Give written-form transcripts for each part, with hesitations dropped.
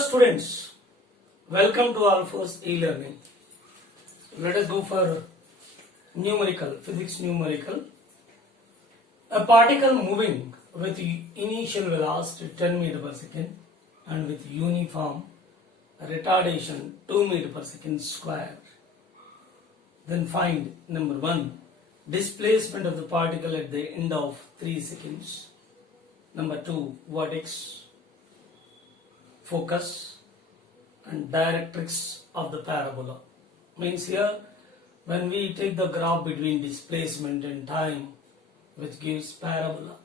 students, welcome to Alphos e-learning. Let us go for numerical, physics numerical. A particle moving with initial velocity 10 meter per second and with uniform retardation 2 meter per second square. Then find number 1, displacement of the particle at the end of 3 seconds. Number 2, vertex, focus and directrix of the parabola. Means here when we take the graph between displacement and time, which gives parabola.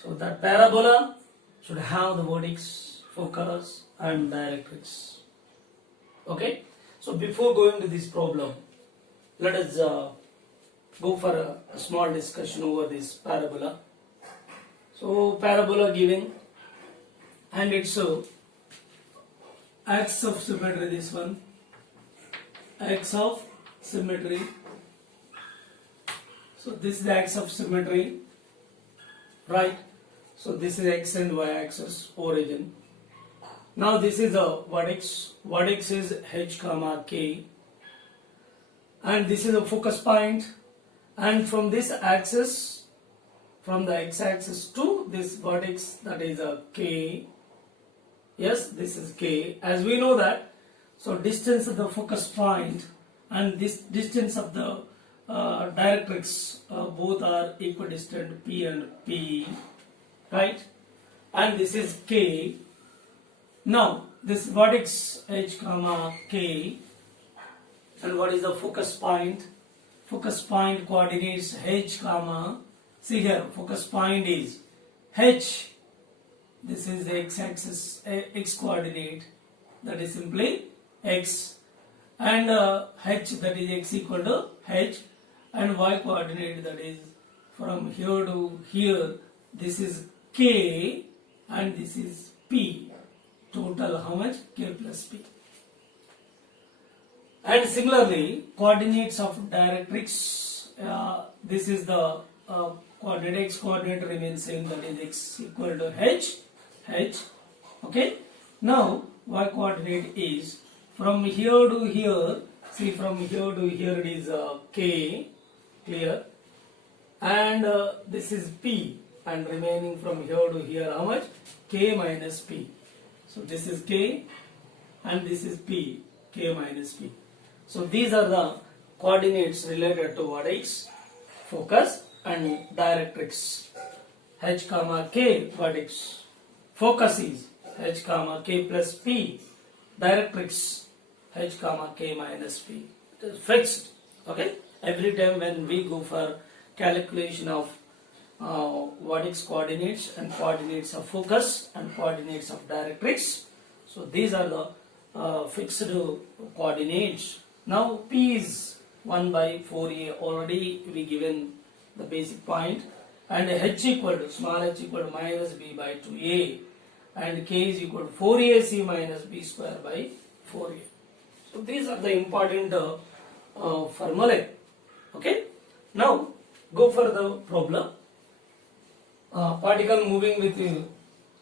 So that parabola should have the vertex, focus and directrix. Okay. So before going to this problem, let us go for a small discussion over this parabola. So parabola given, and it's a axis of symmetry, this one, axis of symmetry. So this is the axis of symmetry, right? So this is x and y axis, origin. Now this is a vertex. Vertex is h comma k, and this is a focus point. And from this axis, from the x-axis to this vertex, that is a k. Yes, this is k. As we know that, so distance of the focus point and this distance of the directrix, both are equidistant, p and p, right? And this is k. Now this vertex h comma k, and what is the focus point? Focus point coordinates h comma, see here, focus point is h. This is the x-axis, x coordinate, that is simply x, and h, that is x equal to h, and y coordinate, that is from here to here, this is k and this is p. Total how much? K plus p. And similarly, coordinates of directrix, this is the coordinate, x coordinate remains same, that is x equal to h. Okay. Now y coordinate is from here to here. See, from here to here it is k, clear, and this is p, and remaining from here to here how much? K minus p. So this is k and this is p, k minus p. So these are the coordinates related to vertex, focus and directrix. H comma k vertex. Focus is h comma k plus p. Directrix h comma k minus p. It is fixed. Okay. Every time when we go for calculation of vertex coordinates and coordinates of focus and coordinates of directrix, so these are the fixed coordinates. Now p is 1 by 4a, already we given the basic point, and h equal to, small h equal to minus b by 2a, and k is equal to 4ac minus b square by 4a. So these are the important formulae. Okay. Now go for the problem. Particle moving with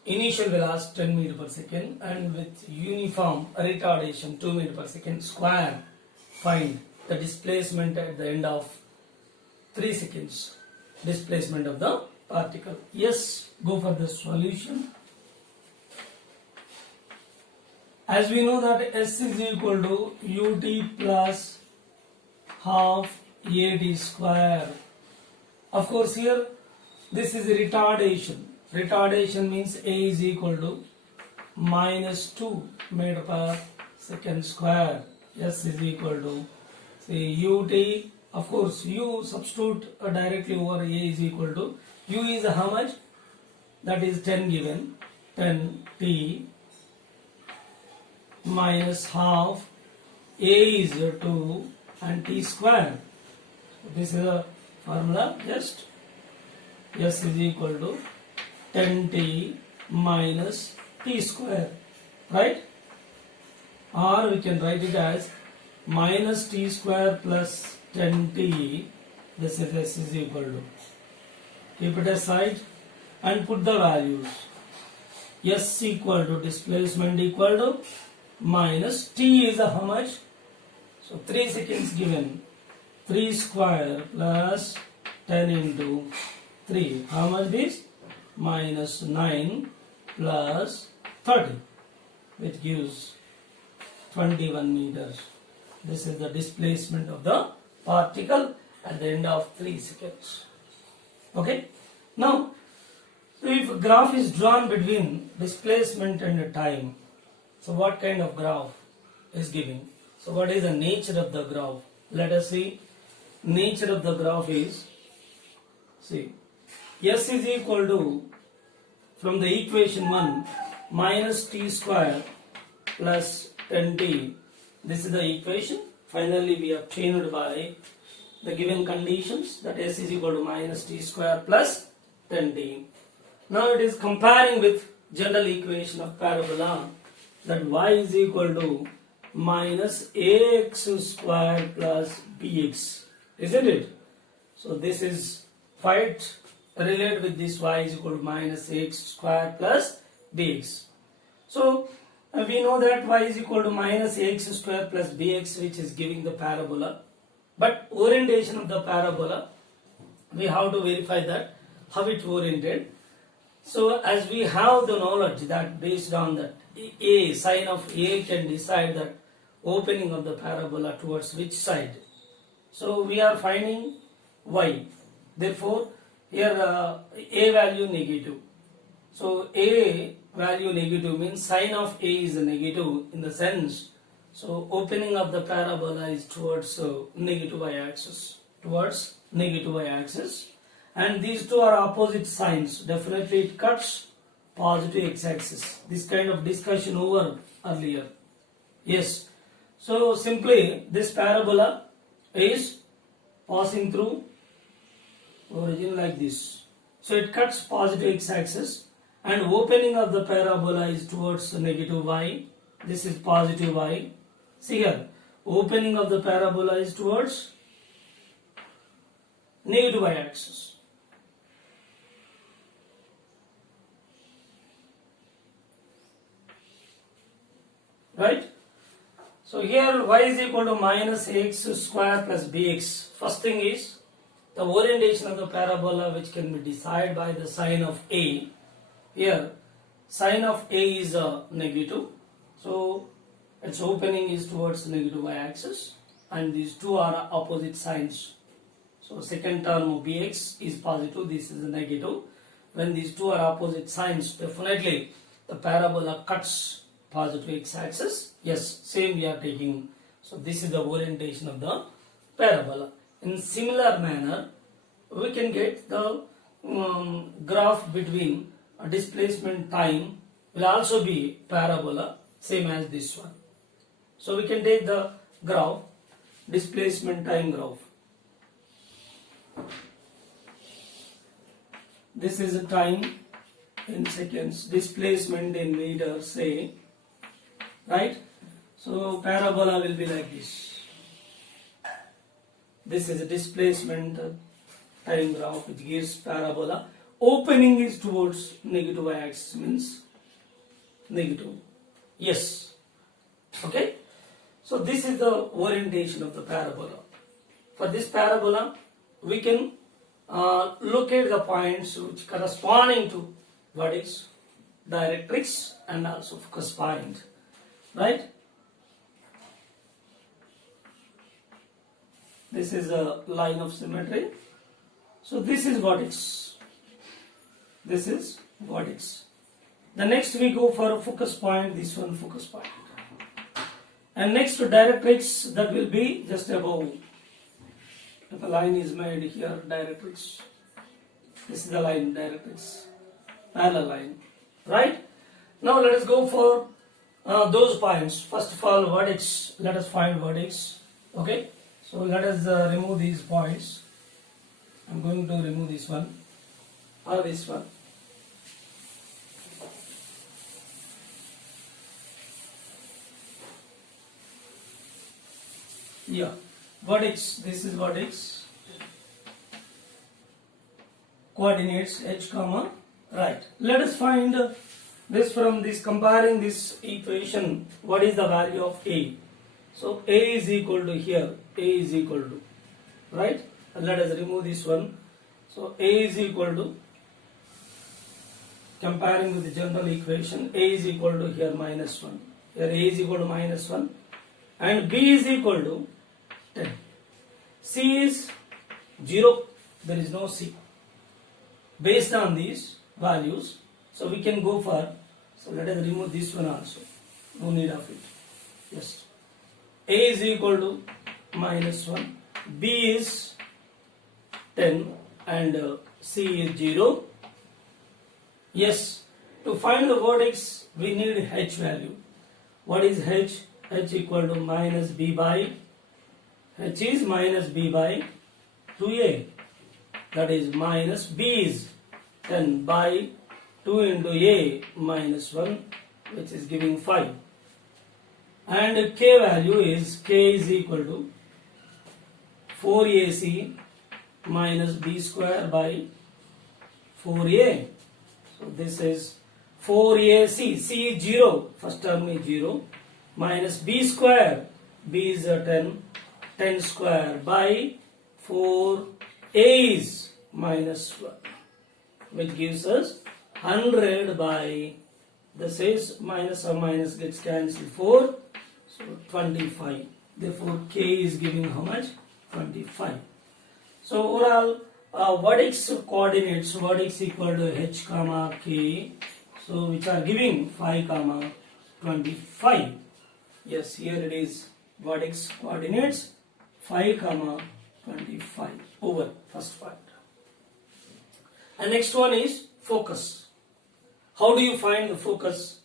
initial velocity 10 meter per second and with uniform retardation 2 meter per second square. Find the displacement at the end of 3 seconds. Displacement of the particle. Yes, go for the solution. As we know that S is equal to ut plus half ad square. Of course here this is retardation. Retardation means A is equal to minus 2 meter per second square. S is equal to, say, ut, of course u substitute directly over A is equal to, u is how much? That is 10 given, 10 t minus half, A is 2 and t square. This is a formula, just S is equal to 10t minus t square, right? Or we can write it as minus t square plus 10t. This is S is equal to. Keep it aside and put the values. S equal to displacement equal to minus T is a how much? So 3 seconds given. 3 square plus 10 into 3. How much this? Minus 9 plus 30, which gives 21 meters. This is the displacement of the particle at the end of 3 seconds. Okay. Now, if a graph is drawn between displacement and time, so what kind of graph is giving? So what is the nature of the graph? Let us see. Nature of the graph is, see, S is equal to, from the equation 1, minus t square plus 10t. This is the equation. Finally, we obtained by the given conditions that S is equal to minus t square plus 10t. Now it is comparing with general equation of parabola, that y is equal to minus ax square plus bx, isn't it? So this is quite related with this y is equal to minus ax square plus bx. So we know that y is equal to minus ax square plus bx, which is giving the parabola. But orientation of the parabola, we have to verify that how it oriented. So as we have the knowledge that based on that A, sine of A can decide that opening of the parabola towards which side. So we are finding y. Therefore, here A value negative. So A value negative means sine of A is a negative in the sense. So opening of the parabola is towards negative y-axis. Towards negative y-axis. And these two are opposite signs. Definitely it cuts positive x-axis. This kind of discussion over earlier. Yes. So simply this parabola is passing through origin like this. So it cuts positive x-axis and opening of the parabola is towards negative y. This is positive y. See here, opening of the parabola is towards negative y-axis. Right? So here y is equal to minus ax square plus bx. First thing is the orientation of the parabola, which can be decided by the sine of A. Here sine of A is a negative. So its opening is towards negative y-axis and these two are opposite signs. So second term of bx is positive, this is a negative. When these two are opposite signs, definitely the parabola cuts positive x-axis. Yes, same we are taking. So this is the orientation of the parabola. In similar manner, we can get the graph between displacement time will also be parabola, same as this one. So we can take the graph, displacement time graph. This is a time in seconds, displacement in meters, say, right? So parabola will be like this. This is a displacement time graph which gives parabola. Opening is towards negative y-axis, means negative. Yes. Okay. So this is the orientation of the parabola. For this parabola, we can locate the points which corresponding to vertex, directrix, and also focus point. Right? This is a line of symmetry. So this is vertex. This is vertex. The next we go for a focus point, this one focus point. And next to directrix, that will be just above. If a line is made here, directrix. This is the line, directrix. Parallel line. Right? Now let us go for those points. First of all, vertex. Let us find vertex. Okay? So let us remove these points. I'm going to remove this one or this one. Yeah, vertex. This is vertex. Coordinates h comma right. Let us find this from this comparing this equation, what is the value of A? So A is equal to here, A is equal to, right? And let us remove this one. So A is equal to, comparing with the general equation, A is equal to here minus 1. Here A is equal to minus 1 and B is equal to 10. C is 0, there is no C. Based on these values, so we can go for, so let us remove this one also, no need of it. Yes, A is equal to minus 1, B is 10 and C is 0. Yes, to find the vertex we need H value. What is H? H equal to minus B by, H is minus B by 2A, that is minus B is 10 by 2 into A minus 1, which is giving 5. And K value is, K is equal to 4AC minus B square by 4A. So this is 4AC, C is 0, first term is 0, minus B square, B is 10, 10 square by 4A is minus 1, which gives us 100 by, this is minus or minus gets cancelled 4, so 25. Therefore K is giving how much? 25. So overall vertex coordinates, vertex equal to H comma K, so which are giving 5 comma 25. Yes, here it is vertex coordinates 5 comma 25 over first part. And next one is focus. How do you find the focus?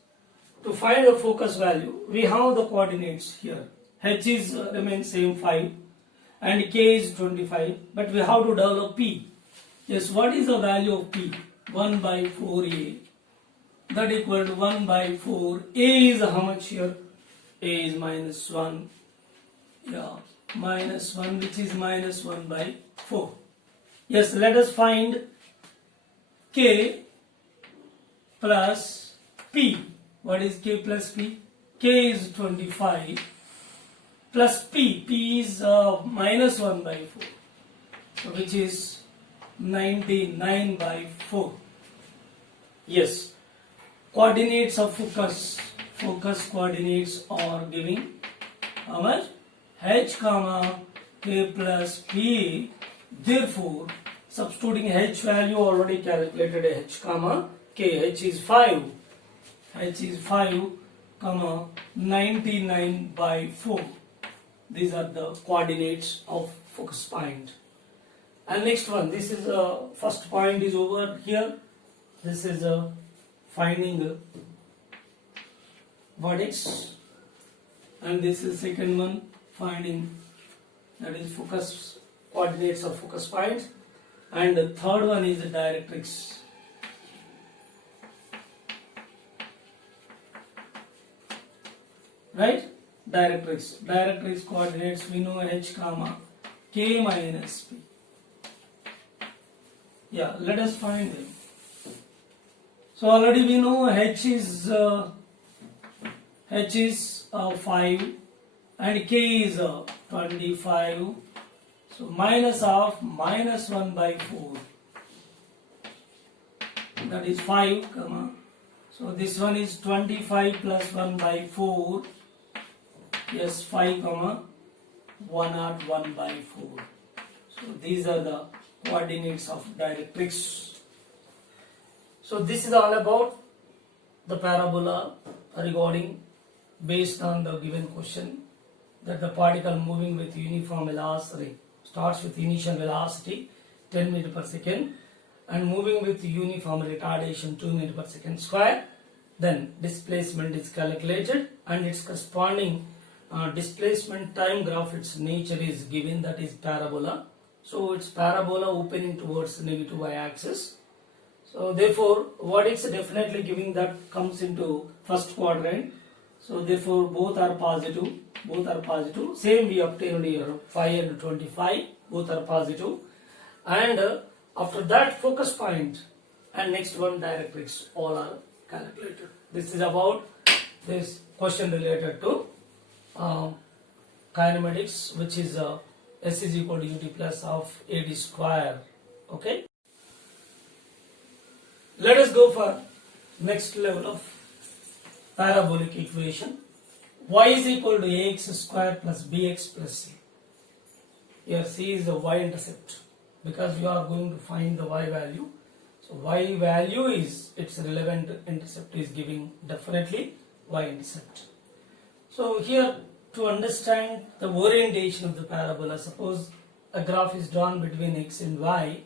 To find the focus value, we have the coordinates here. H is remains same 5 and K is 25, but we have to develop P. Yes, what is the value of P? 1 by 4A. That equal to 1 by 4. A is how much here? A is minus 1. Yeah, minus 1, which is minus 1 by 4. Yes, let us find K plus P. What is K plus P? K is 25 plus P. P is minus 1 by 4, which is 99 by 4. Yes, coordinates of focus. Focus coordinates are giving how much? H comma K plus P. Therefore, substituting H value already calculated, H comma K. H is 5. H is 5 comma 99 by 4. These are the coordinates of focus point. And next one, this is first point is over here. This is finding vertex, and this is second one, finding, that is focus coordinates of focus point, and the third one is the directrix. Right? Directrix coordinates we know H comma K minus P. Yeah, let us find them. So already we know H is 5 and K is 25. So minus of minus 1 by 4. That is 5 comma. So this one is 25 plus 1 by 4. Yes, 5 comma 101 by 4. So these are the coordinates of directrix. So this is all about the parabola regarding, based on the given question, that the particle moving with uniform velocity starts with initial velocity 10 meter per second and moving with uniform retardation 2 meter per second square. Then displacement is calculated and its corresponding displacement time graph, its nature is given, that is parabola. So it's parabola opening towards the negative y-axis. So therefore what is definitely giving, that comes into first quadrant. So therefore both are positive. Same we obtained here, 5 and 25, both are positive. And after that focus point and next one directrix, all are calculated. This is about this question related to kinematics, which is S is equal to ut plus of AD square. Okay. Let us go for next level of parabolic equation. Y is equal to ax square plus bx plus c. Here c is the y-intercept because you are going to find the y value. So y value is its relevant intercept is giving definitely y-intercept. So here to understand the orientation of the parabola, suppose a graph is drawn between x and y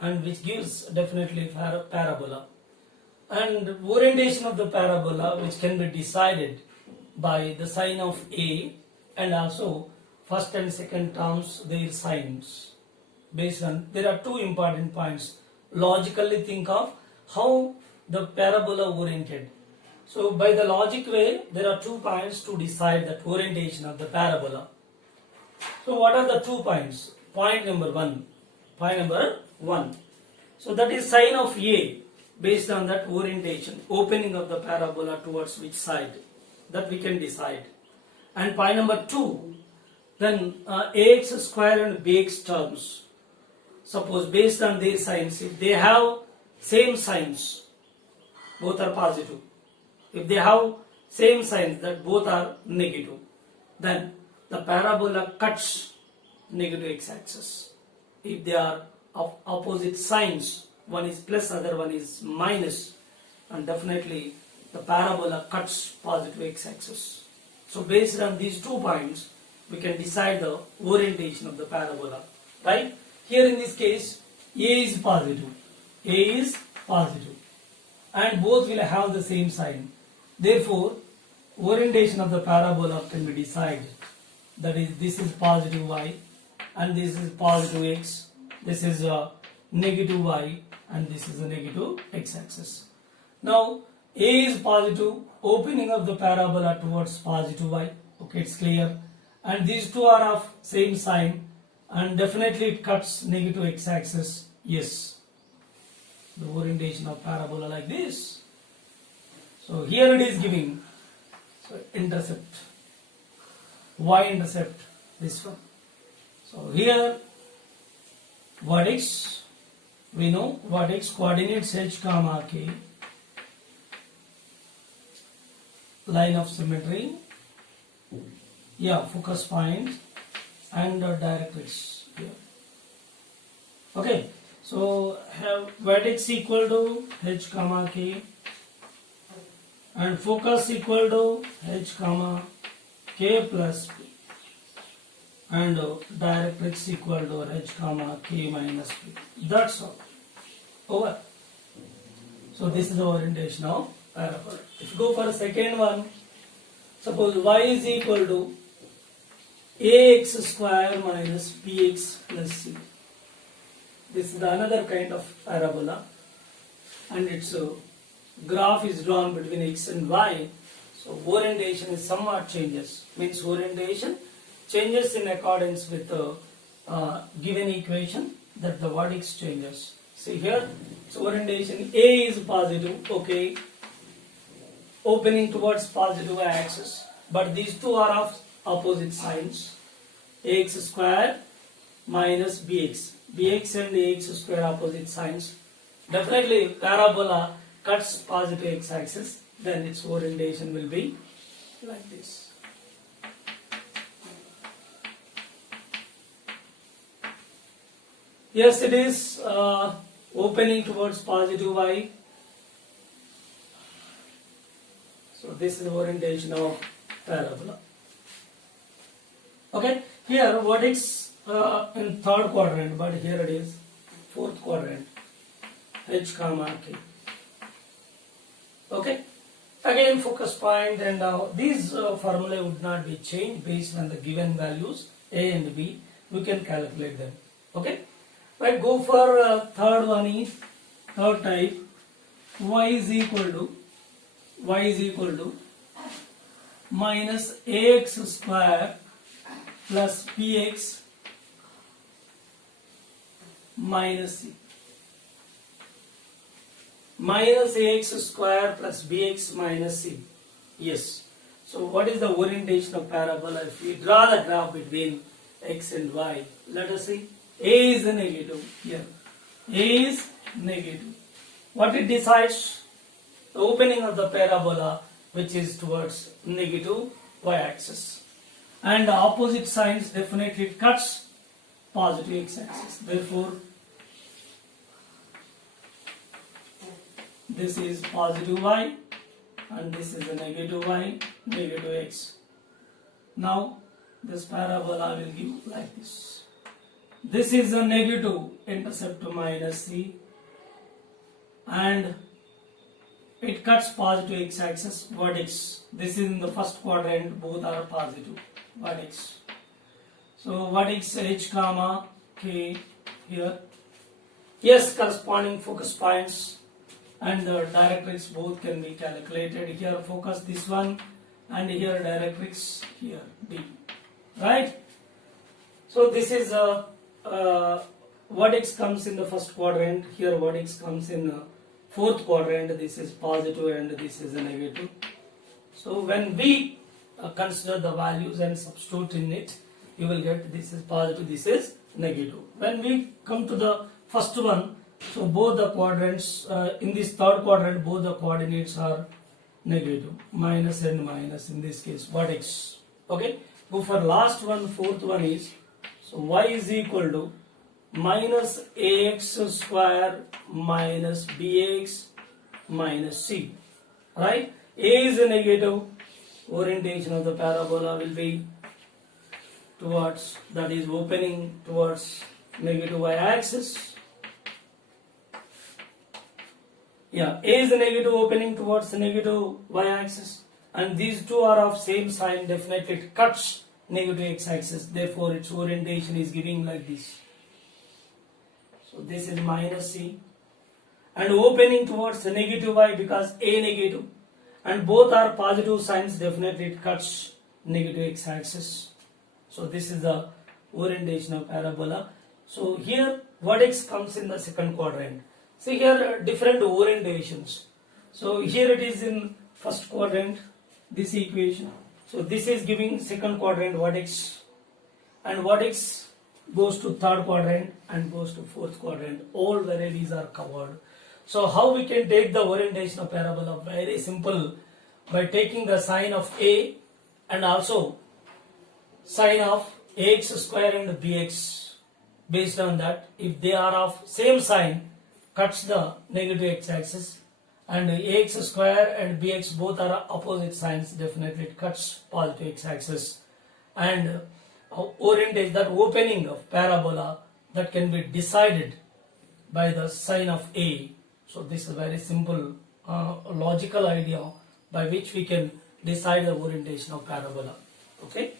and which gives definitely parabola. And orientation of the parabola which can be decided by the sign of A and also first and second terms their signs. Based on, there are two important points. Logically think of how the parabola oriented. So by the logic way, there are 2 points to decide that orientation of the parabola. So what are the 2 points? Point number 1. Point number 1. So that is sign of A based on that orientation, opening of the parabola towards which side, that we can decide. And point number 2, then ax square and bx terms. Suppose based on their signs, if they have same signs, both are positive. If they have same signs that both are negative, then the parabola cuts negative x-axis. If they are of opposite signs, one is plus, other one is minus, and definitely the parabola cuts positive x-axis. So based on these 2 points, we can decide the orientation of the parabola, right? Here in this case, A is positive, and both will have the same sign. Therefore, orientation of the parabola can be decided. That is, this is positive y, and this is positive x. This is a negative y, and this is a negative x-axis. Now, A is positive, opening of the parabola towards positive y. Okay, it's clear. And these two are of same sign, and definitely it cuts negative x-axis. Yes, the orientation of parabola like this. So here it is giving intercept, y-intercept, this one. So here vertex, we know vertex coordinates h comma k, line of symmetry, yeah, focus point, and directrix here. Okay, so have vertex equal to h comma k and focus equal to h comma k plus p, and directrix equal to h comma k minus p. That's all. Over. So this is the orientation of parabola. If you go for the second one, suppose y is equal to ax square minus bx plus c. This is another kind of parabola, and its graph is drawn between x and y. So orientation is somewhat changes. Means orientation changes in accordance with the given equation, that the vertex changes. See here, so orientation A is positive, okay, opening towards positive axis, but these two are of opposite signs. Ax square minus bx, bx and ax square opposite signs. Definitely parabola cuts positive x-axis, then its orientation will be like this. Yes, it is opening towards positive y. So this is the orientation of parabola. Okay, here vertex in third quadrant, but here it is fourth quadrant, h comma k. Okay, again focus point, and these formulae would not be changed based on the given values a and b. We can calculate them. Okay, right. Go for third one is third type. Y is equal to minus ax square plus bx minus c. minus ax square plus bx minus c. Yes. So what is the orientation of parabola? If we draw the graph between x and y, let us see. A is negative here. A is negative. What it decides? The opening of the parabola, which is towards negative y-axis. And the opposite signs definitely cuts positive x-axis. Therefore, this is positive y and this is a negative y, negative x. Now, this parabola will give like this. This is a negative intercept minus c and it cuts positive x-axis, vertex. This is in the first quadrant, both are positive, vertex. So vertex h comma k here. Yes, corresponding focus points and the directrix both can be calculated. Here focus this one and here directrix here D. Right? So this is a vertex comes in the first quadrant. Here vertex comes in the fourth quadrant. This is positive and this is a negative. So when we consider the values and substitute in it, you will get this is positive, this is negative. When we come to the first one, so both the quadrants, in this third quadrant, both the coordinates are negative, minus and minus in this case, vertex. Okay, go for last one, fourth one is, so y is equal to minus ax square minus bx minus c. Right? A is a negative, orientation of the parabola will be towards, that is opening towards negative y-axis. Yeah, A is a negative, opening towards the negative y-axis, and these two are of same sign, definitely it cuts negative x-axis, therefore its orientation is giving like this. So this is minus c and opening towards the negative y because A negative and both are positive signs, definitely it cuts negative x-axis. So this is the orientation of parabola. So here vertex comes in the second quadrant. See here different orientations. So here it is in first quadrant, this equation. So this is giving second quadrant vertex, and vertex goes to third quadrant and goes to fourth quadrant. All varieties are covered. So how we can take the orientation of parabola? Very simple, by taking the sign of A and also sign of ax square and bx. Based on that, if they are of same sign, cuts the negative x-axis, and ax square and bx both are opposite signs, definitely it cuts positive x-axis. And orientation, that opening of parabola, that can be decided by the sign of A. So this is a very simple logical idea by which we can decide the orientation of parabola. Okay.